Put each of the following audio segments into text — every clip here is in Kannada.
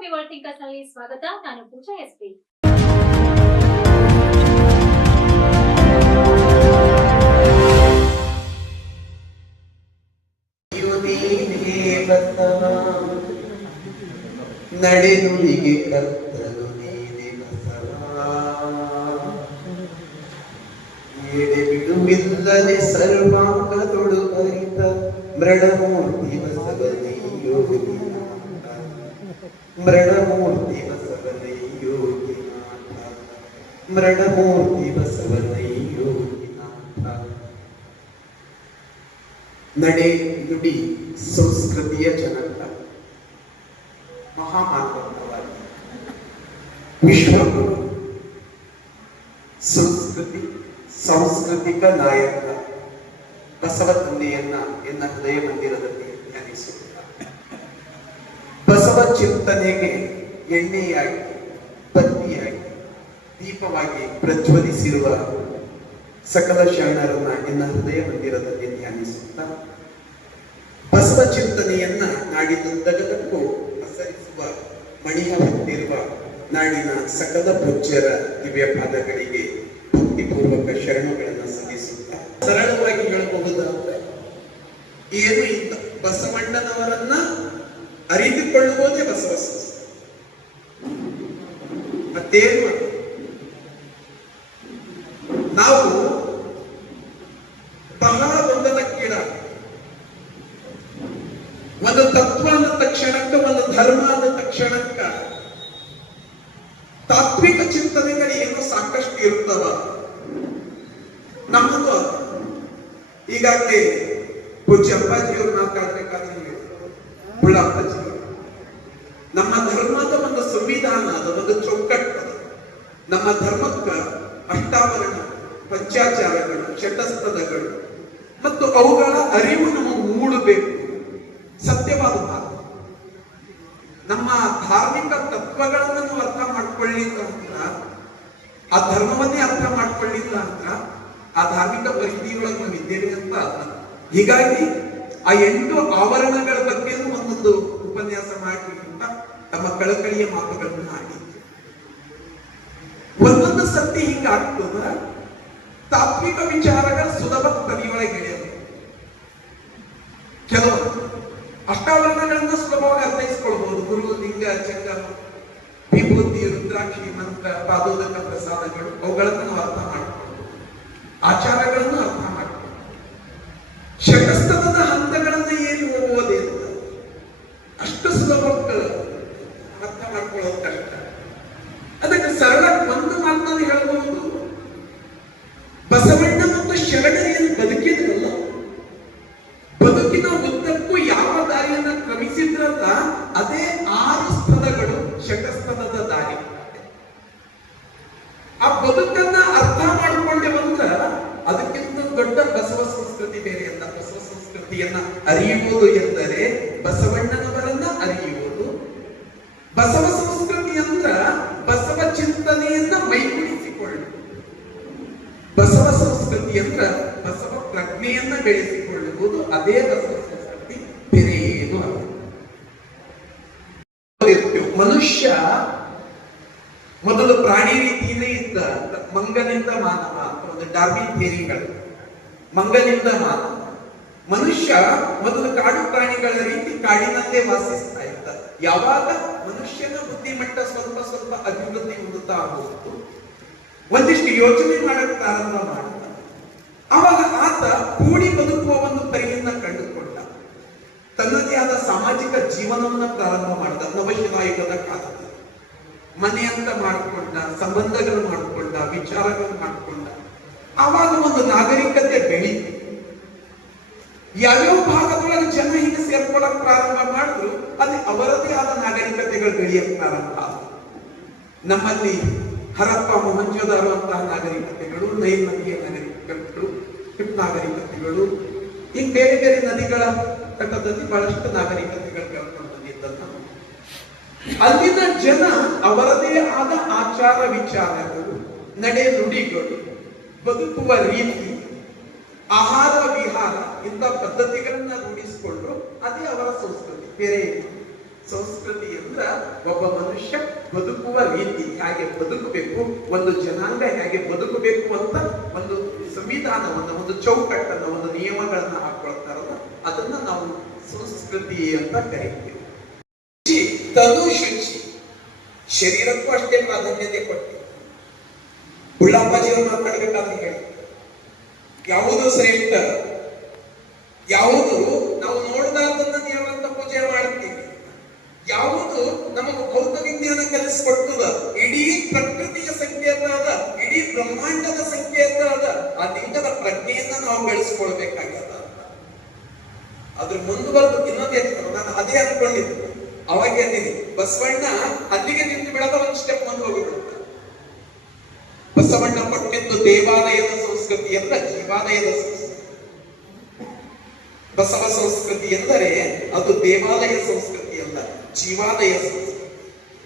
ದೇವಭೂಮಿ ವರ್ಲ್ಡ್ ಥಿಂಕರ್ಸ್ ನಲ್ಲಿ ಸ್ವಾಗತ ನಾನು ಪೂಜಾ ಎಸ್ಪಿ ಬಸವ ನಡೆನುಡಿಗೆ ಕರ್ತನು ನೀನೆ ಬಸವ ಎಡೆ ಬಿಡುವಿಲ್ಲದೆ ಸರ್ವಾಂಗ ತೊಡುಕರಿತ ಮೃಡಮೂರ್ತಿ ಬಸವನೇ ಯೋಗಿನಾಥ ಮೃಡಮೂರ್ತಿ ಬಸವನೇ ಯೋಗಿನಾಥ ಮೃಡಮೂರ್ತಿ ಬಸವನೇ ಯೋಗಿನಾಥ ನಡೆ ನುಡಿ ಸಂಸ್ಕೃತಿಯ ಜನಕ ಮಹಾಮಾನವವಾಗಿ ವಿಶ್ವಗುರು ಸಂಸ್ಕೃತಿ ಸಾಂಸ್ಕೃತಿಕ ನಾಯಕ ಬಸವ ತಂದೆಯನ್ನ ಎನ್ನ ಹೃದಯ ಮಂದಿರದಲ್ಲಿ ಧ್ಯಾನಿಸುತ್ತ ಬಸವ ಚಿಂತನೆಗೆ ಎಣ್ಣೆಯಾಗಿ ಬತ್ತಿಯಾಗಿ ದೀಪವಾಗಿ ಪ್ರಜ್ವಲಿಸಿರುವ ಸಕಲ ಶರಣರನ್ನ ಎನ್ನ ಹೃದಯ ಮಂದಿರದಲ್ಲಿ ಧ್ಯಾನಿಸುತ್ತಾ, ಬಸವ ಚಿಂತನೆಯನ್ನ ನಾಡಿನುದ್ದಗಲಕ್ಕೂ ಪಸರಿಸುವ, ಮಣಿಯ ಹೊತ್ತಿರುವ ನಾಡಿನ ಸಕಲ ಪೂಜ್ಯರ ದಿವ್ಯ ಪಾದಗಳಿಗೆ ಭಕ್ತಿಪೂರ್ವಕ ಶರಣಗಳನ್ನು ಸಲ್ಲಿಸುತ್ತಾ. ಸರಳವಾಗಿ ಹೇಳಬಹುದಾದ ಏನು ಇಂತ ಬಸವಣ್ಣನವರನ್ನ ಅರಿತುಕೊಳ್ಳುವುದೇ ಬಸವ ಸಂಸ್ಥೆ ಮತ್ತೇನು ಸಂವಿಧಾನ ಅದ ಒಂದು ಚೌಕಟ್ಟು ನಮ್ಮ ಧರ್ಮಕ್ಕ ಅಷ್ಟಾವರಣ, ಪಂಚಾಚಾರಗಳು ಚಟಸ್ಥದಗಳು ಮತ್ತು ಅವುಗಳ ಅರಿವು ನಮಗೆ ಮೂಡಬೇಕು. ಸತ್ಯವಾದ ನಮ್ಮ ಧಾರ್ಮಿಕ ತತ್ವಗಳನ್ನು ಅರ್ಥ ಮಾಡ್ಕೊಳ್ಳಿಲ್ಲ ಅಂತ ಆ ಧರ್ಮವನ್ನೇ ಅರ್ಥ ಮಾಡ್ಕೊಳ್ಳಿಲ್ಲ ಅಂತ ಆ ಧಾರ್ಮಿಕ ಪರಿಸ್ಥಿತಿಯೊಳಗೆ ಇದ್ದೇವೆ ಅಂತ ಹೀಗಾಗಿ ಆ ಎಂಟು ಆವರಣಗಳ ಬಗ್ಗೆ ಒಂದೊಂದು ಉಪನ್ಯಾಸ ಮಾಡಿ. ತಮ್ಮ ಕಳಕಳಿಯ ಮಾತುಗಳನ್ನು ಆಡಿ ಒಂದೊಂದು ಸತ್ಯ ಹಿಂಗಾಗ್ತದ? ತಾತ್ವಿಕ ವಿಚಾರಗಳ ಸುಲಭ ತಲೆಯೊಳಗೆ ಗೆಳೆಯರು ಕೆಲವು ಅಷ್ಟಾವರ್ಣಗಳನ್ನು ಸುಲಭವಾಗಿ ಅರ್ಥೈಸ್ಕೊಳ್ಬಹುದು. ಗುರು ಲಿಂಗ ಚಂಗ, ವಿಭೂತಿ, ರುದ್ರಾಕ್ಷಿ, ಮಂತ್ರ, ಪಾದೋದಕ ಪ್ರಸಾದಗಳು, ಅವುಗಳನ್ನು ನಾವು ಅರ್ಥ ಮಾಡ್ಕೊಳ್ಬಹುದು. ಆಚಾರಗಳನ್ನು ಅರ್ಥ ಮಾಡಿಕೊಳ್ಬಹುದು. ಶಕಸ್ತನದ ಹಂತಗಳನ್ನು ಏನು ಹೋಗುವುದಿಲ್ಲ ಅಷ್ಟು ಸುಲಭಕ್ಕೆ ಅರ್ಥ ಮಾಡ್ಕೊಳ್ಳೋದು ಕಷ್ಟ ಅದಕ್ಕೆ ಸರಳ ಒಂದು ಮಾತನ್ನು ಹೇಳಬಹುದು ಬಸವಣ್ಣ ಮತ್ತು ಶರಣರಿಯನ್ನು ಬದುಕಿದ್ರಲ್ಲ ಬದುಕಿನ ಉದ್ದಕ್ಕೂ ಯಾವ ದಾರಿಯನ್ನ ಕ್ರಮಿಸಿದ್ರಲ್ಲ ಅದೇ ಆರು ಸ್ಥಳಗಳು ಶಟಸ್ಥಳದ ದಾರಿ ಆ ಬದುಕನ್ನ ಅರ್ಥ ಮಾಡಿಕೊಂಡೆ ಬಂದ್ರ ಅದಕ್ಕಿಂತ ದೊಡ್ಡ ಬಸವ ಸಂಸ್ಕೃತಿ ಬೇರೆ ಅಂತ ಬಸವ ಸಂಸ್ಕೃತಿಯನ್ನ ಅರಿಯುವುದು ಎಂದರೆ ಬಸವಣ್ಣನವರನ್ನ ಅರಿಯುವುದು ಬಸವ ಸಂಸ್ಕೃತಿ ಅಂದ್ರ ಬಸವ ಚಿಂತನೆಯನ್ನ ಮೈಗೂಡಿಸಿಕೊಳ್ಳು ಬಸವ ಸಂಸ್ಕೃತಿ ಅಂದ್ರ ಬಸವ ಪ್ರಜ್ಞೆಯನ್ನ ಬೆಳೆಸಿಕೊಳ್ಳುವುದು ಅದೇ ಬಸವ ಸಂಸ್ಕೃತಿ ಬೇರೆ ಏನು ಅಲ್ಲ ಇರ್ತೀವಿ. ಮನುಷ್ಯ ಮೊದಲು ಪ್ರಾಣಿ ರೀತಿಯೇ ಇದ್ದ ಮಂಗನಿಂದ ಮಾನವ ಅಂತ ಒಂದು ಡಾರ್ವಿನ್ ಥಿಯರಿಗಳು ಮಂಗನಿಂದ ಮಾನವ ಮನುಷ್ಯ ಮೊದಲು ಕಾಡು ಪ್ರಾಣಿಗಳ ರೀತಿ ಕಾಡಿನಲ್ಲೇ ವಾಸಿಸ್ತಾ ಇದ್ದ ಯಾವಾಗ ಮನುಷ್ಯನ ಬುದ್ಧಿಮಟ್ಟ ಸ್ವಲ್ಪ ಸ್ವಲ್ಪ ಅಭಿವೃದ್ಧಿ ಹೊಂದುತ್ತಾ ಹೋಗುತ್ತೋ, ಒಂದಿಷ್ಟು ಯೋಚನೆ ಮಾಡಕ್ಕೆ ಪ್ರಾರಂಭ ಮಾಡಿದ. ಅವಾಗ ಆತ ಕೂಡಿ ಬದುಕುವ ಒಂದು ಪರಿಯನ್ನ ಕಂಡುಕೊಂಡ. ತನ್ನದೇ ಆದ ಸಾಮಾಜಿಕ ಜೀವನವನ್ನ ಪ್ರಾರಂಭ ಮಾಡಿದ ನವಶಿವಾಯುಗದ ಕಾಲದಲ್ಲಿ. ಮನೆ ಅಂತ ಮಾಡಿಕೊಂಡ, ಸಂಬಂಧಗಳು ಮಾಡಿಕೊಂಡ, ವಿಚಾರಗಳು ಮಾಡಿಕೊಂಡ. ಆವಾಗ ಒಂದು ನಾಗರಿಕತೆ ಬೆಳೀತು ಯಾವ್ಯಾವ ಭಾಗದೊಳಗೆ ಜನ ಹೀಗೆ ಸೇರ್ಕೊಳ್ಳಕ್ ಪ್ರಾರಂಭ ಮಾಡಿದ್ರು, ಅಲ್ಲಿ ಅವರದೇ ಆದ ನಾಗರಿಕತೆಗಳು ಬೆಳೆಯಕ್ ಪ್ರಾರಂಭ ನಮ್ಮಲ್ಲಿ ಹರಪ್ಪ ಮೊಹಂಜೋದಾರೋ ಅಂತಹ ನಾಗರಿಕತೆಗಳು, ನೈಲ್ ನದಿಯ ನಾಗರಿಕತೆಗಳು ನಾಗರಿಕತೆಗಳು, ಈ ಬೇರೆ ಬೇರೆ ನದಿಗಳ ತಟದಲ್ಲಿ ಬಹಳಷ್ಟು ನಾಗರಿಕತೆಗಳು ಬೆಳ್ಕೊಂಡು ಅಲ್ಲಿನ ಜನ ಅವರದೇ ಆದ ಆಚಾರ ವಿಚಾರಗಳು, ನಡೆ ನುಡಿಗಳು, ಬದುಕುವ ರೀತಿ, ಆಹಾರ ಇಂಥ ಪದ್ಧತಿಗಳನ್ನ ರೂಢಿಸಿಕೊಂಡ್ರು ಅದೇ ಅವರ ಸಂಸ್ಕೃತಿ. ಬೇರೆ ಸಂಸ್ಕೃತಿ ಅಂದ್ರ ಒಬ್ಬ ಮನುಷ್ಯ ಬದುಕುವ ರೀತಿ, ಹೇಗೆ ಬದುಕಬೇಕು, ಒಂದು ಜನಾಂಗ ಹೇಗೆ ಬದುಕಬೇಕು ಅಂತ ಒಂದು ಸಂವಿಧಾನವನ್ನ, ಒಂದು ಚೌಕಟ್ಟನ್ನ, ಒಂದು ನಿಯಮಗಳನ್ನ ಹಾಕೊಳ್ತಾರಲ್ಲ, ಅದನ್ನ ನಾವು ಸಂಸ್ಕೃತಿ ಅಂತ ಕರಿತೀವಿ. ತನು ಶುಚಿ. ಶರೀರಕ್ಕೂ ಅಷ್ಟೇ ಪ್ರಾಧಾನ್ಯತೆ ಕೊಟ್ಟು ಜೀವನ ಮಾತಾಡ್ಬೇಕಾದ್ರೆ ಹೇಳಿ. ಯಾವುದು ಶ್ರೇಷ್ಠ ಯಾವುದು ನಾವು ನೋಡದಾದ ದೇವರಂತ ಪೂಜೆ ಮಾಡ್ತೀವಿ. ಯಾವುದು ನಮಗೆ ಭೌತ ವಿಜ್ಞಾನ ಕಲಿಸ್ಕೊಡ್ತದ ಇಡೀ ಪ್ರಕೃತಿಯ ಸಂಕೇತ ಅದ, ಇಡೀ ಬ್ರಹ್ಮಾಂಡದ ಸಂಕೇತ ಅದ ಆ ಲಿಂಗದ ಪ್ರಜ್ಞೆಯನ್ನ ನಾವು ಬೆಳೆಸ್ಕೊಳ್ಬೇಕಾಗ್ಯದ. ಅದ್ರ ಮುಂದುವರೆದು ತಿನ್ನೋದೇ ಹೇಳ್ತಾರೆ ನಾನು ಅದೇ ಅನ್ಕೊಂಡಿದ್ದೆ. ಅವಾಗ ಅಂದಿನಿ ಬಸವಣ್ಣ ಅಲ್ಲಿಗೆ ನಿಂತು ಬಿಡದ ಒಂದು ಸ್ಟೆಪ್ ಮುಂದೆ ಹೋಗಿಬಿಡುತ್ತೆ ಬಸವಣ್ಣ ಕೊಟ್ಟಿದ್ದು ದೇವಾಲಯದ ಸಂಸ್ಕೃತಿ ಅಲ್ಲ ಜೀವಾಲಯದ ಸಂಸ್ಕೃತಿ. ಬಸವ ಸಂಸ್ಕೃತಿ ಎಂದರೆ ಅದು ದೇವಾಲಯ ಸಂಸ್ಕೃತಿ ಅಲ್ಲ, ಜೀವಾಲಯ ಸಂಸ್ಕೃತಿ.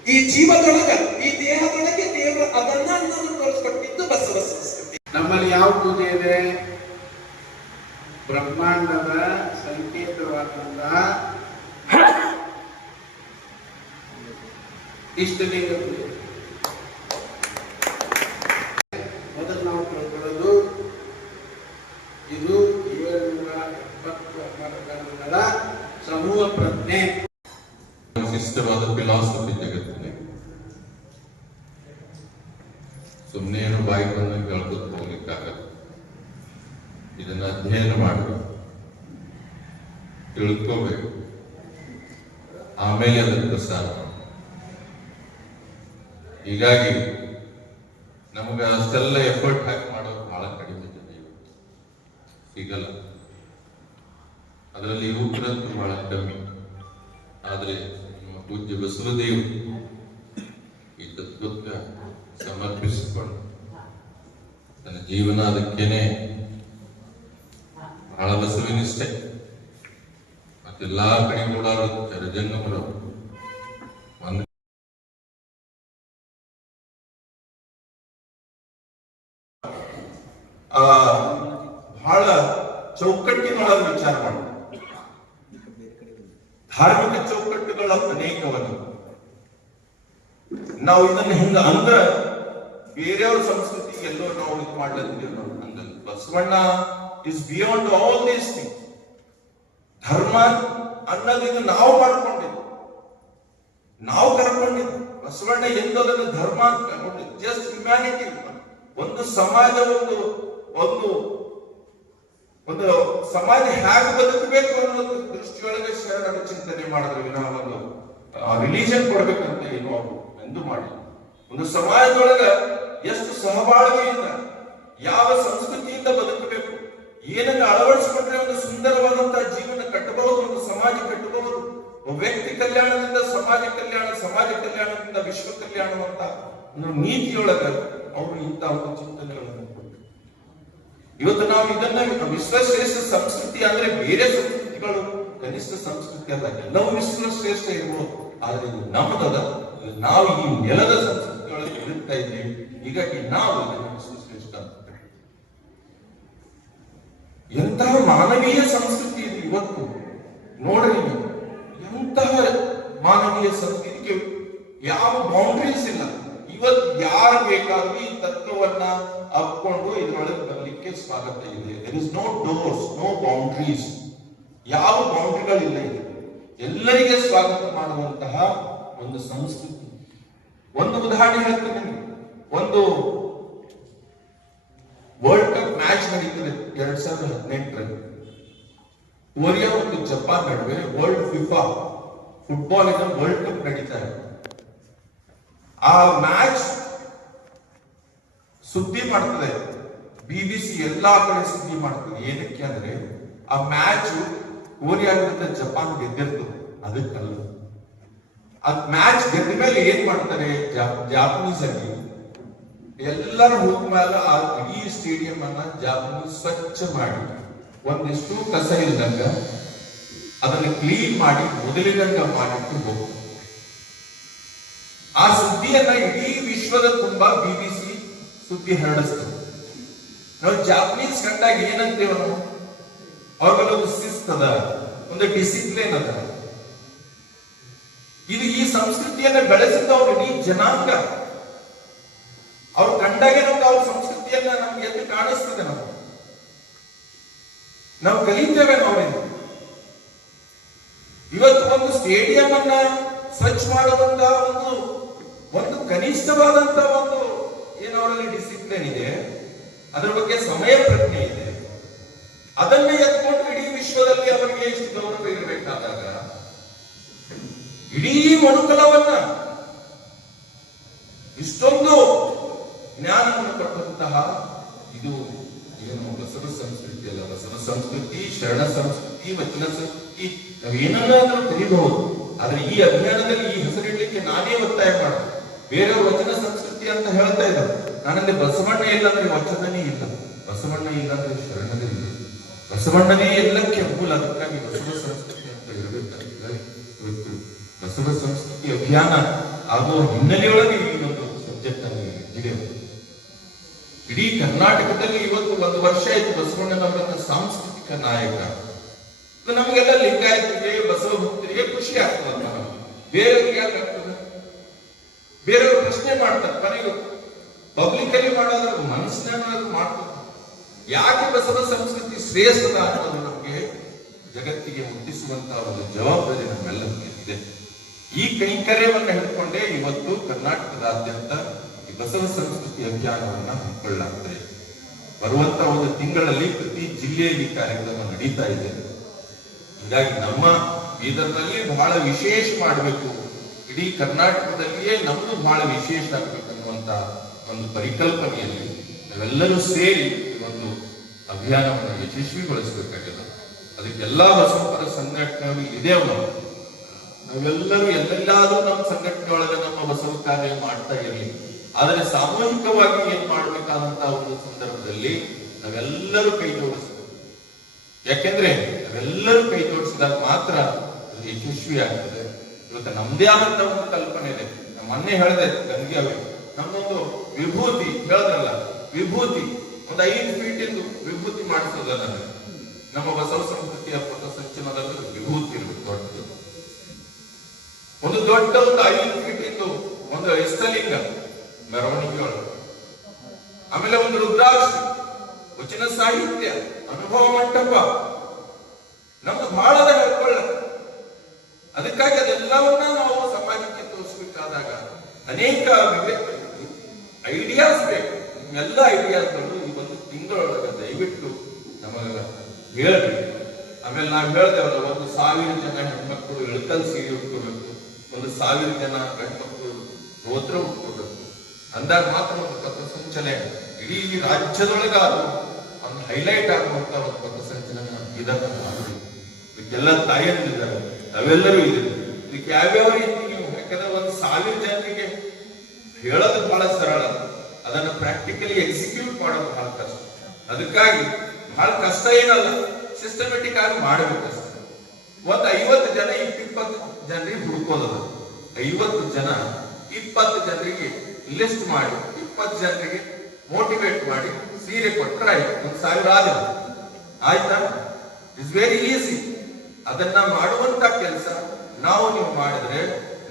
ಈ ಜೀವದೊಳಗ, ಈ ದೇಹದೊಳಗೆ ದೇವರ ಅದನ್ನ ನಾನು ತೋರಿಸ್ಕೊಟ್ಟಿದ್ದು ಬಸವ ಸಂಸ್ಕೃತಿ. ನಮ್ಮಲ್ಲಿ ಯಾವ ಪೂಜೆ ಇದೆ? ಬ್ರಹ್ಮಾಂಡದ ಸಂಕೇತವಾದಂತಹ ಇಷ್ಟಲಿಂಗ ಪೂಜೆ. ವಿಶಿಷ್ಟವಾದ ಫಿಲಾಸಫಿ ಜಗತ್ತಿನ ಸುಮ್ಮನೆ ಏನು ಬಾಯಿ ಬಂದಂಗೆ ಹೇಳ್ಕೊತ ಹೋಗ್ಲಿಕ್ಕಾಗಲ್ಲ. ಇದನ್ನ ಅಧ್ಯಯನ ಮಾಡಬೇಕು ತಿಳ್ಕೋಬೇಕು. ಆಮೇಲೆ ಅದನ್ನು ಪ್ರಸಾರ ಹೀಗಾಗಿ ನಮಗೆ ಅಷ್ಟೆಲ್ಲ ಎಫರ್ಟ್ ಹಾಕಿ ಮಾಡೋದು ಬಹಳ ಕಡಿಮೆ ಜನ. ಸಿಗಲ್ಲ. ಅದರಲ್ಲಿ ಯುವಕರಂತೂ ಬಹಳ ಕಮ್ಮಿ. ಆದರೆ ನಮ್ಮ ಪೂಜ್ಯ ಬಸವದೇವ್ ಈ ತತ್ವಕ್ಕೆ ಸಮರ್ಪಿಸಿಕೊಂಡು ತನ್ನ ಜೀವನ ಅದಕ್ಕೇನೆ ಬಹಳ ಬಸವನಿಷ್ಠೆ ಮತ್ತೆಲ್ಲಾ ಕಡೆ ಓಡಾಡೋ ಜರಜಂಗಮರು ಒಂದು ಆ ಬಹಳ ಚೌಕಟ್ಟಿನೊಳಗೆ ವಿಚಾರ ಮಾಡಿ ಧಾರ್ಮಿಕ ಚೌಕಟ್ಟುಗಳ ಅನೇಕವನ್ನು ನಾವು ಇದನ್ನ ಹಿಂಗ ಅಂದ್ರ ಬೇರೆಯವ್ರ ಸಂಸ್ಕೃತಿ ಎಲ್ಲೋ ನಾವು ಇದು ಮಾಡ್ಲತ್ತೀವಿ Basavanna is beyond all these thing ಧರ್ಮ ಅನ್ನೋದು ಇದು ನಾವು ಮಾಡ್ಕೊಂಡಿದ್ದು. ನಾವು ಕರ್ಕೊಂಡಿದ್ದು. ಬಸವಣ್ಣ ಎಂದೋದನ್ನ ಧರ್ಮ ಅಂತ ಜಸ್ಟ್ ಹ್ಯುಮ್ಯಾನಿಟಿ ಒಂದು ಸಮಾಜ, ಒಂದು ಒಂದು ಒಂದು ಸಮಾಜ ಹೇಗೆ ಬದುಕಬೇಕು ಅನ್ನೋದು ದೃಷ್ಟಿಯೊಳಗೆ ಶರಣರು ಚಿಂತನೆ ಮಾಡಿದ್ರು ವಿನ ಒಂದು ರಿಲಿಜನ್ ಕೊಡ್ಬೇಕಂತ ಏನು ಅವರು ಎಂದು ಮಾಡಿ. ಒಂದು ಸಮಾಜದೊಳಗ ಎಷ್ಟು ಸಹಬಾಳ್ವೆಯಿಂದ, ಯಾವ ಸಂಸ್ಕೃತಿಯಿಂದ ಬದುಕಬೇಕು, ಏನನ್ನ ಅಳವಡಿಸಿಕೊಂಡ್ರೆ ಒಂದು ಸುಂದರವಾದಂತಹ ಜೀವನ ಕಟ್ಟಬಹುದು, ಒಂದು ಸಮಾಜ ಕಟ್ಟಬಹುದು ವ್ಯಕ್ತಿ ಕಲ್ಯಾಣದಿಂದ ಸಮಾಜ ಕಲ್ಯಾಣ, ಸಮಾಜ ಕಲ್ಯಾಣದಿಂದ ವಿಶ್ವ ಕಲ್ಯಾಣವಂತ ನೀತಿಯೊಳಗ ಅವರು ಇಂತಹ ಒಂದು ಚಿಂತನೆಗಳನ್ನು ಇವತ್ತು ನಾವು ಇದನ್ನ ವಿಶ್ವಶ್ರೇಷ್ಠ ಸಂಸ್ಕೃತಿ ಅಂದ್ರೆ ಬೇರೆ ಸಂಸ್ಕೃತಿಗಳು, ಕನಿಷ್ಠ ಸಂಸ್ಕೃತಿ ಅಲ್ಲ, ಎಲ್ಲವೂ ವಿಶ್ವಶ್ರೇಷ್ಠ ಇರ್ಬೋದು. ಆದ್ರೆ ಇದು ನಮ್ಮದಲ್ಲ ನಾವು ಈ ನೆಲದ ಸಂಸ್ಕೃತಿಗಳಲ್ಲಿ ಇರುತ್ತಾ ಇದ್ದೀವಿ. ಹೀಗಾಗಿ ನಾವು ವಿಶ್ವಶ್ರೇಷ್ಠ ಅಂತ. ಎಂತಹ ಮಾನವೀಯ ಸಂಸ್ಕೃತಿ ಇದು ಇವತ್ತು? ನೋಡ್ರಿ ಎಂತಹ ಮಾನವೀಯ ಸಂಸ್ಕೃತಿಗೆ ಯಾವ ಬೌಂಡ್ರೀಸ್ ಇಲ್ಲ. ಇವತ್ತು ಯಾರು ಬೇಕಾದ್ರೂ ಈ ತತ್ವವನ್ನ ಅಪ್ಕೊಂಡು ಇದ್ರೊಳಗೆ ಬರ್ಲಿಕ್ಕೆ ಸ್ವಾಗತ ಇದೆ. There is no doors no boundaries ಯಾವ ಬೌಂಡ್ರಿಗಳಿಲ್ಲ ಇದೆ ಎಲ್ಲರಿಗೆ ಸ್ವಾಗತ ಮಾಡುವಂತಹ ಒಂದು ಸಂಸ್ಕೃತಿ. ಒಂದು ಉದಾಹರಣೆ ಹೇಳ್ತೀನಿ. ಒಂದು ವರ್ಲ್ಡ್ ಕಪ್ ಮ್ಯಾಚ್ ನಡೀತದೆ ಎರಡ್ ಸಾವಿರದ ಹದಿನೆಂಟರಲ್ಲಿ. ಕೊರಿಯಾ ಮತ್ತು ಜಪಾನ್ ನಡುವೆ ವರ್ಲ್ಡ್ ಫಿಫಾ ಫುಟ್ಬಾಲಿನ ವರ್ಲ್ಡ್ ಕಪ್ ನಡೀತಾ ಇದೆ ಆ ಮ್ಯಾಚ್ ಸುದ್ದಿ ಮಾಡ್ತದೆ. ಬಿಬಿಸಿ ಎಲ್ಲಾ ಕಡೆ ಸುದ್ದಿ ಮಾಡ್ತದೆ. ಏನಕ್ಕೆ ಅಂದ್ರೆ, ಆ ಮ್ಯಾಚ್ ವಿರುದ್ಧ ಜಪಾನ್ ಗೆದ್ದಿರ್ತದೆ. ಅದಕ್ಕಲ್ಲ. ಆ ಮ್ಯಾಚ್ ಗೆದ್ದ ಮೇಲೆ ಏನ್ ಮಾಡ್ತಾರೆ ಜಾಪನೀಸ್ ಅಲ್ಲಿ ಎಲ್ಲರೂ ಮೇಲೆ ಆ ಇಡೀ ಸ್ಟೇಡಿಯಂ ಅನ್ನ ಜಾಪನೀಸ್ ಸ್ವಚ್ಛ ಮಾಡಿ, ಒಂದಿಷ್ಟು ಕಸ ಇಲ್ದಂಗ ಅದನ್ನ ಕ್ಲೀನ್ ಮಾಡಿ ಮೊದಲಿನಂಗ ಮಾಡಿಟ್ಟು ಹೋಗ್ತಾರೆ ಆ ಸುದ್ದಿಯನ್ನ ಇಡೀ ವಿಶ್ವದ ತುಂಬಾ ಬಿಬಿಸಿ ಸುದ್ದಿ ಹರಡಿಸ್ತದೆ ನಾವು ಜಾಪನೀಸ್ ಕಂಡಾಗ ಏನಂತೇವ ನಾವು ಅವ್ರಿಗೆಲ್ಲ ಒಂದು ಶಿಸ್ತದ ಒಂದು ಡಿಸಿಪ್ಲಿನ್ ಅದ. ಇದು ಈ ಸಂಸ್ಕೃತಿಯನ್ನ ಬೆಳೆಸಿದವ್ರು ಇಡೀ ಜನಾಂಗ. ಅವ್ರು ಕಂಡಾಗೆ ನಮ್ಗೆ ಅವ್ರ ಸಂಸ್ಕೃತಿಯನ್ನ ನಮ್ಗೆ ಎದ್ದು ಕಾಣಿಸ್ತದೆ ನಾವು ನಾವು ಕಲಿತೇವೆ ನಾವೇನು ಇವತ್ತು ಒಂದು ಸ್ಟೇಡಿಯಂ ಅನ್ನ ಸ್ವಚ್ಛ ಮಾಡುವಂತ ಒಂದು ಒಂದು ಕನಿಷ್ಠವಾದಂತ ಒಂದು ಏನವರಲ್ಲಿ ಡಿಸಿಪ್ಲಿನ್ ಇದೆ? ಅದರ ಬಗ್ಗೆ ಸಮಯ ಪ್ರಜ್ಞೆ ಇದೆ. ಅದನ್ನ ಎತ್ಕೊಂಡು ಇಡೀ ವಿಶ್ವದಲ್ಲಿ ಅವರಿಗೆ ಇಷ್ಟು ಗೌರವ ಇರಬೇಕಾದಾಗ, ಇಡೀ ಮನುಕುಲವನ್ನ ಇಷ್ಟೊಂದು ಜ್ಞಾನವನ್ನು ಕೊಟ್ಟಂತಹ ಇದು ಏನು ಬಸವ ಸಂಸ್ಕೃತಿ ಅಲ್ಲ, ಬಸವ ಸಂಸ್ಕೃತಿ, ಶರಣ ಸಂಸ್ಕೃತಿ, ವಚನ ಸಂಸ್ಕೃತಿ, ನಾವೇನನ್ನಾದ್ರೂ ಕಲಿಬಹುದು ಆದ್ರೆ ಈ ಅಭಿಯಾನದಲ್ಲಿ ಈ ಹೆಸರಿಡ್ಲಿಕ್ಕೆ ನಾನೇ ಒತ್ತಾಯ ಮಾಡ ಬೇರೆ ವಚನ ಸಂಸ್ಕೃತಿ ಅಂತ ಹೇಳ್ತಾ ಇದ್ದಾರೆ. ನಾನಲ್ಲಿ ಬಸವಣ್ಣ ಇಲ್ಲ ಅಂದ್ರೆ ವಚನನೇ ಇಲ್ಲ. ಬಸವಣ್ಣ ಇಲ್ಲ ಅಂದ್ರೆ ಶರಣನೇ ಇಲ್ಲ. ಬಸವಣ್ಣನೇ ಎಲ್ಲಕ್ಕೆ ಮೂಲ ಅದಕ್ಕಾಗಿ ಬಸವ ಸಂಸ್ಕೃತಿ ಅಂತ ಇರಬೇಕಾಗಿದೆ ಬಸವ ಸಂಸ್ಕೃತಿ ಅಭಿಯಾನ ಆಗುವ ಹಿನ್ನೆಲೆಯೊಳಗೆ ಈ ಒಂದು ಸಬ್ಜೆಕ್ಟ್ ಇದೆ ಇಡೀ ಕರ್ನಾಟಕದಲ್ಲಿ ಇವತ್ತು ಒಂದು ವರ್ಷ ಆಯ್ತು ಬಸವಣ್ಣನವರನ್ನ ಸಾಂಸ್ಕೃತಿಕ ನಾಯಕ. ನಮಗೆಲ್ಲ ಲಿಂಗಾಯತರಿಗೆ, ಬಸವ ಭಕ್ತರಿಗೆ ಖುಷಿ ಆಗ್ತದೆ ಬೇರೆಯವ್ರಿಗೆ ಯಾಕೆ ಆಗ್ತದೆ? ಬೇರೆಯವರು ಪ್ರಶ್ನೆ ಮಾಡ್ತಾರೆ ಕೊನೆಗೆ ಪಬ್ಲಿಕ್ ಅಲ್ಲಿ ಮಾಡೋದ್ರ ಮನಸ್ಸಿನಾಗ ಯಾಕೆ ಬಸವ ಸಂಸ್ಕೃತಿ ಶ್ರೇಷ್ಠದ ಅನ್ನೋದು ನಮಗೆ ಜಗತ್ತಿಗೆ ಮುಟ್ಟಿಸುವಂತಹ ಒಂದು ಜವಾಬ್ದಾರಿ ನಮ್ಮೆಲ್ಲ ಇದೆ. ಈ ಕೈಂಕರ್ಯವನ್ನು ಹಿಡ್ಕೊಂಡೇ ಇವತ್ತು ಕರ್ನಾಟಕದಾದ್ಯಂತ ಈ ಬಸವ ಸಂಸ್ಕೃತಿ ಅಭಿಯಾನವನ್ನ ಹಮ್ಮಿಕೊಳ್ಳಲಾಗ್ತದೆ ಬರುವಂತ ಒಂದು ತಿಂಗಳಲ್ಲಿ ಪ್ರತಿ ಜಿಲ್ಲೆಯಲ್ಲಿ ಕಾರ್ಯಕ್ರಮ ನಡೀತಾ ಇದೆ. ಹೀಗಾಗಿ ನಮ್ಮ ಬೀದರ್ನಲ್ಲಿ ಬಹಳ ವಿಶೇಷ ಮಾಡಬೇಕು. ಇಡೀ ಕರ್ನಾಟಕದಲ್ಲಿಯೇ ನಮ್ದು ಬಹಳ ವಿಶೇಷ ಆಗ್ಬೇಕು ಅನ್ನುವಂತ ಒಂದು ಪರಿಕಲ್ಪನೆಯಲ್ಲಿ ನಾವೆಲ್ಲರೂ ಸೇರಿ ಒಂದು ಅಭಿಯಾನವನ್ನು ಯಶಸ್ವಿಗೊಳಿಸಬೇಕಾಗಿದೆ. ಅದಕ್ಕೆಲ್ಲ ಬಸವಪರ ಸಂಘಟನೆ ಇದೆ ಅವರು. ನಾವೆಲ್ಲರೂ ಎಲ್ಲೆಲ್ಲಾದ್ರೂ ನಮ್ಮ ಸಂಘಟನೆ ಒಳಗೆ ನಮ್ಮ ಬಸವ ಕಾರ್ಯ ಮಾಡ್ತಾ ಇರಲಿ. ಆದರೆ ಸಾಮೂಹಿಕವಾಗಿ ಏನ್ ಮಾಡ್ಬೇಕಾದಂತ ಒಂದು ಸಂದರ್ಭದಲ್ಲಿ ನಾವೆಲ್ಲರೂ ಕೈ ಜೋಡಿಸಬೇಕು. ಯಾಕೆಂದ್ರೆ ನಾವೆಲ್ಲರೂ ಕೈ ಜೋಡಿಸಿದಾಗ ಮಾತ್ರ ಅದು ಯಶಸ್ವಿ ಆಗ್ತದೆ ಇವತ್ತು ನಮ್ದೇ ಆದಂತ ಒಂದು ಕಲ್ಪನೆ ಇದೆ. ನಮ್ಮ ಮೊನ್ನೆ ಹೇಳಿದೆ, ಗಂಗೆ ಅವೇ ನಮ್ಮೊಂದು ವಿಭೂತಿ ಹೇಳಿದ್ರಲ್ಲ, ವಿಭೂತಿ, ಒಂದು ಐದು ಫೀಟ್ ಇಂದು ವಿಭೂತಿ ಮಾಡಿಸೋದ ನನಗೆ ನಮ್ಮ ಬಸವ ಸಂಸ್ಕೃತಿಯ ಪಥ ಸಂಚಲನದಲ್ಲಿ ವಿಭೂತಿ ಇರಬೇಕು, ದೊಡ್ಡದು. ಒಂದು ದೊಡ್ಡ ಒಂದು ಐದು ಫೀಟ್ ಇಂದು ಒಂದು ಎಷ್ಟಲಿಂಗ ಮೆರವಣಿಗೆ ಆಮೇಲೆ ಒಂದು ರುದ್ರಾಕ್ಷ, ವಚನ ಸಾಹಿತ್ಯ, ಅನುಭವ ಮಂಟಪ. ನಮ್ದು ಬಹಳ ಹೇಳ್ಕೊಳ್ಳ ಅದಕ್ಕಾಗಿ ಅದೆಲ್ಲವನ್ನ ನಾವು ಸಮಾಜಕ್ಕೆ ತೋರಿಸ್ಬೇಕಾದಾಗ ಅನೇಕ ಐಡಿಯಾಸ್ ಬೇಕು. ನಿಮ್ಮೆಲ್ಲ ಐಡಿಯಾಸ್ಗಳು ಈ ಒಂದು ತಿಂಗಳೊಳಗೆ ದಯವಿಟ್ಟು ನಮಗೆ ಹೇಳ್ರಿ ಆಮೇಲೆ ನಾವು ಹೇಳ್ತೇವಲ್ಲ ಒಂದು ಸಾವಿರ ಜನ ಹೆಣ್ಮಕ್ಳು ಎಳ್ಕಲ್ ಸೀರೆ ಉಟ್ಕೋಬೇಕು. ಒಂದು ಸಾವಿರ ಜನ ಗಂಡ್ಮಕ್ಳು ಹೋತ್ರ ಉಟ್ಕೋಬೇಕು. ಅಂದಾಗ ಮಾತ್ರ ಒಂದು ಪಥಸಂಚಲನೆ ಇಡೀ ರಾಜ್ಯದೊಳಗ ಅದು ಒಂದು ಹೈಲೈಟ್ ಆಗುವಂತ ಒಂದು ಪಥಸಂಚಲನ ಇದನ್ನು ಮಾಡಿ. ಇದಕ್ಕೆಲ್ಲ ತಾಯಿಯಲ್ಲಿದ್ದಾರೆ ಅವೆಲ್ಲರೂ ಇದೆ ಇದಕ್ಕೆ ಯಾವ್ಯಾವ ರೀತಿ ನೀವು ಯಾಕಂದ್ರೆ ಒಂದು ಸಾವಿರ ಜನರಿಗೆ ಹೇಳೋದು ಬಹಳ ಸರಳ. ಅದನ್ನು ಪ್ರಾಕ್ಟಿಕಲಿ ಎಕ್ಸಿಕ್ಯೂಟ್ ಮಾಡೋದು ಬಹಳ ಕಷ್ಟ. ಅದಕ್ಕಾಗಿ ಬಹಳ ಕಷ್ಟ ಏನಲ್ಲ ಸಿಸ್ಟಮೆಟಿಕ್ ಆಗಿ ಮಾಡಬೇಕು ಒಂದ್ ಐವತ್ತು ಜನ ಇಪ್ಪತ್ತು ಜನರಿಗೆ ಹುಡುಕೋದದು ಐವತ್ತು ಜನ ಇಪ್ಪತ್ತು ಜನರಿಗೆ ಲಿಸ್ಟ್ ಮಾಡಿ, ಇಪ್ಪತ್ತು ಜನರಿಗೆ ಮೋಟಿವೇಟ್ ಮಾಡಿ, ಸೀರೆ ಕೊಟ್ಟರೆ ಆಯ್ತು, ಒಂದು ಸಾವಿರ ಆದ ಆಯ್ತಾ? ಇಟ್ಸ್ ವೆರಿ ಈಸಿ ಅದನ್ನ ಮಾಡುವಂತ ಕೆಲಸ ನಾವು ನೀವು ಮಾಡಿದ್ರೆ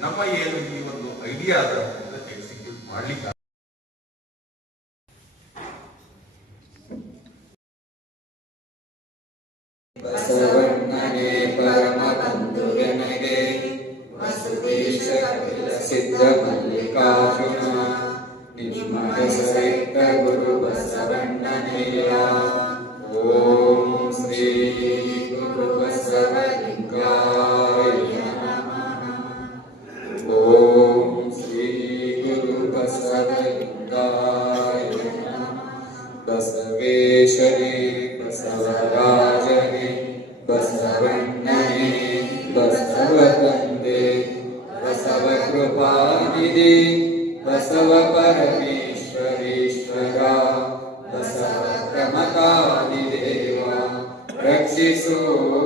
ನಮ್ಮ ಏನು ಈ ಒಂದು ಐಡಿಯಾ ಅದ ಮಾಡ್ಲಿಕ್ಕೆ ಬಸವಣ್ಣನೇ ಪರಮ ಬಂಧುವೆನಗೆ ವಸುದೇಶ ಕಪಿಲ ಸಿದ್ಧ ಮಲ್ಲಿಕಾರ್ಜುನ ನಿಮ್ಮ ಹೆಸರಿಟ್ಟ ಗುರು ಬಸವಣ್ಣನೆಯ ಓಂ Jesus.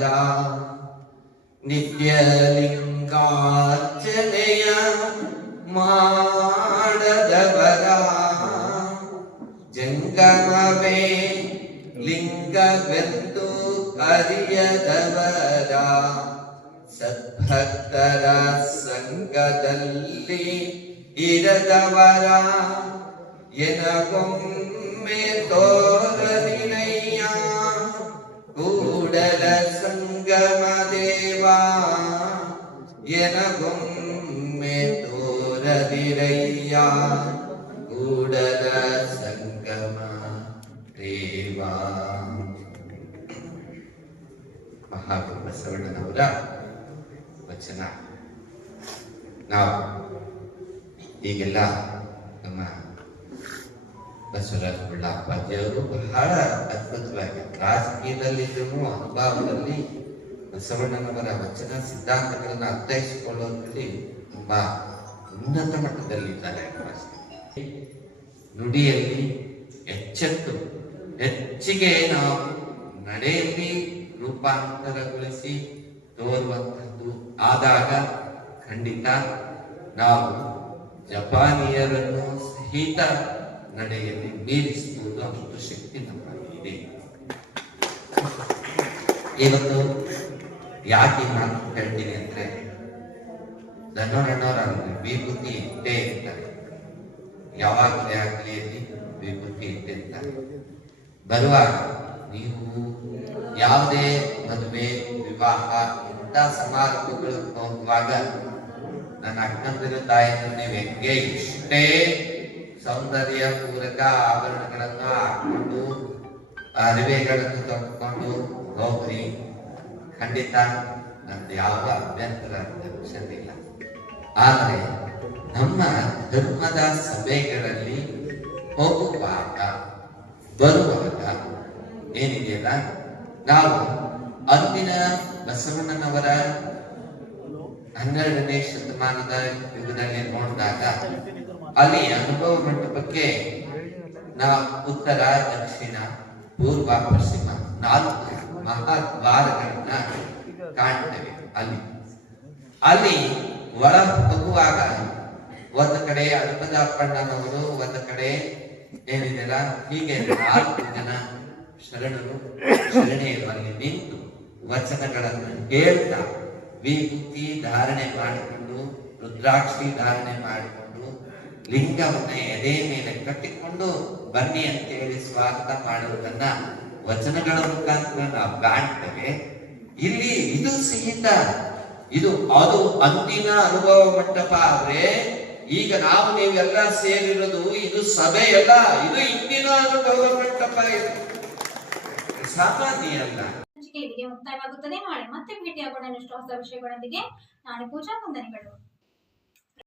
ಧರಿಸದವರ ನಿತ್ಯಲಿಂಗಾರ್ಚನೆಯ ಮಾಡದವರ ಜಂಗಮವೇ ಲಿಂಗವೆಂದು ಅರಿಯದವರ ಸದ್ಭಕ್ತರ ಸಂಘದಲ್ಲಿ ಇರದವರ ಎನಗೊಮ್ಮೆ ತೋರದಿನಯ್ಯ ಕೂಡಲ ಸಂಗಮ ದೇವ ಎನಗೊಮ್ಮೆ ತೋರದಿರಯ್ಯ ಕೂಡಲ ಸಂಗಮ ದೇವಾ. ಮಹಾಗುರು ಬಸವಣ್ಣನವರ ವಚನ. ನಾವು ಈಗೆಲ್ಲ ನಮ್ಮ ಬಸವರಾಜ ಬಳ್ಳಾಪಾಜಿಯವರು ಬಹಳ ಅದ್ಭುತವಾಗಿ ರಾಜಕೀಯದಲ್ಲಿದ್ದೂ ಅನುಭವದಲ್ಲಿ ಬಸವಣ್ಣನವರ ವಚನ, ಸಿದ್ಧಾಂತಗಳನ್ನು ಅರ್ಥೈಸಿಕೊಳ್ಳೋದ್ರಲ್ಲಿ ತುಂಬಾ ಉನ್ನತ ಮಟ್ಟದಲ್ಲಿದ್ದಾರೆ ನುಡಿಯಲ್ಲಿ ಎಚ್ಚೆತ್ತು, ಹೆಚ್ಚಿಗೆ ನಾವು ನಡೆಯಲ್ಲಿ ರೂಪಾಂತರಗೊಳಿಸಿ ತೋರುವಂಥದ್ದು ಆದಾಗ ಖಂಡಿತ ನಾವು ಜಪಾನಿಯರನ್ನು ಸಹಿತ ನಡೆಯಲ್ಲಿ ಮೀರಿಸಬಹುದು ಅಷ್ಟು ಶಕ್ತಿ ನಮ್ಮಲ್ಲಿದೆ. ಇವತ್ತು ಯಾಕೆ ನಾನು ಹೇಳ್ತೀನಿ ಅಂದ್ರೆ ದನ್ನೋರಣ್ಣವ್ರ ವಿಭೂತಿ ಇದ್ದೇ ಇರ್ತಾರೆ. ಯಾವಾಗಲೇ ಆಗಲಿ ಅಲ್ಲಿ ವಿಭೂತಿ ಇಟ್ಟಿರ್ತಾರೆ ಬರುವಾಗ ನೀವು ಯಾವುದೇ ಮದುವೆ, ವಿವಾಹ, ಇಂಥ ಸಮಾರಂಭಗಳು ಹೋಗುವಾಗ ನನ್ನ ಅಕ್ಕಂದಿರ ತಾಯಿಯನ್ನು ನೀವು ಹೆಂಗೆ ಇಷ್ಟೇ ಸೌಂದರ್ಯ ಪೂರಕ ಆಭರಣಗಳನ್ನು ಹಾಕೊಂಡು ಅರಿವೆಗಳನ್ನು ತೊಟ್ಕೊಂಡು ಹೋಗ್ರಿ. ಖಂಡಿತ ನಮ್ದು ಯಾವ ಅಭ್ಯಂತರ ಇಲ್ಲ ಆದರೆ ನಮ್ಮ ಧರ್ಮದ ಸಭೆಗಳಲ್ಲಿ ಹೋಗುವಾಗ, ಬರುವಾಗ ಏನಿದೆಯಲ್ಲ, ನಾವು ಅಂದಿನ ಬಸವಣ್ಣನವರ ಹನ್ನೆರಡನೇ ಶತಮಾನದ ಯುಗದಲ್ಲಿ ನೋಡಿದಾಗ ಅಲ್ಲಿ ಅನುಭವ ಮಂಟಪಕ್ಕೆ ನಾವು ಉತ್ತರ, ದಕ್ಷಿಣ, ಪೂರ್ವ, ಪಶ್ಚಿಮ ನಾಲ್ಕು ಮಹಾದ್ವಾರಗಳನ್ನ ಕಾಣ್ತೇವೆ. ಅಲ್ಲಿ. ಅಲ್ಲಿ ಒಳ ಹೋಗುವಾಗ ಒಂದು ಕಡೆ ಅನುಪದಾಪಣ್ಣನವರು ಒಂದು ಕಡೆ ಏನಿದೆಲ್ಲ ಹೀಗೆ ನಾಲ್ಕು ಜನ ಶರಣರು ಶರಣೆಯರು ಅಲ್ಲಿ ನಿಂತು ವಚನಗಳನ್ನು ಹೇಳ್ತಾ ವಿಭೂತಿ ಧಾರಣೆ ಮಾಡಿಕೊಂಡು, ರುದ್ರಾಕ್ಷಿ ಧಾರಣೆ ಮಾಡಿಕೊಂಡು, ಲಿಂಗವನ್ನ ಎದೆ ಮೇಲೆ ಕಟ್ಟಿಕೊಂಡು ಬನ್ನಿ ಅಂತೇಳಿ ಸ್ವಾಗತ ಮಾಡುವುದನ್ನ ವಚನಗಳ ಮುಖಾಂತರ ನಾವು ಕಾಣ್ತೇವೆ. ಇಲ್ಲಿ ಇದು ಸಹಿತ. ಇದು ಅದು ಅಂದಿನ ಅನುಭವ ಮಂಟಪ ಆದ್ರೆ ಈಗ ನಾವು ನೀವೆಲ್ಲ ಸೇರಿರೋದು ಇದು ಸಭೆ ಅಲ್ಲ ಇದು ಇಂದಿನ ಅನುಭವ ಮಂಟಪ ಸಾಮಾನ್ಯ ಅಲ್ಲ ಮುಕ್ತಾಯವಾಗುತ್ತದೆ. ನಾಳೆ ಮತ್ತೆ ಭೇಟಿಯಾಗೋಣ ಹೊಸ ವಿಷಯಗಳೊಂದಿಗೆ. ನಾಳೆ ಪೂಜಾ ವಂದನೆಗಳು.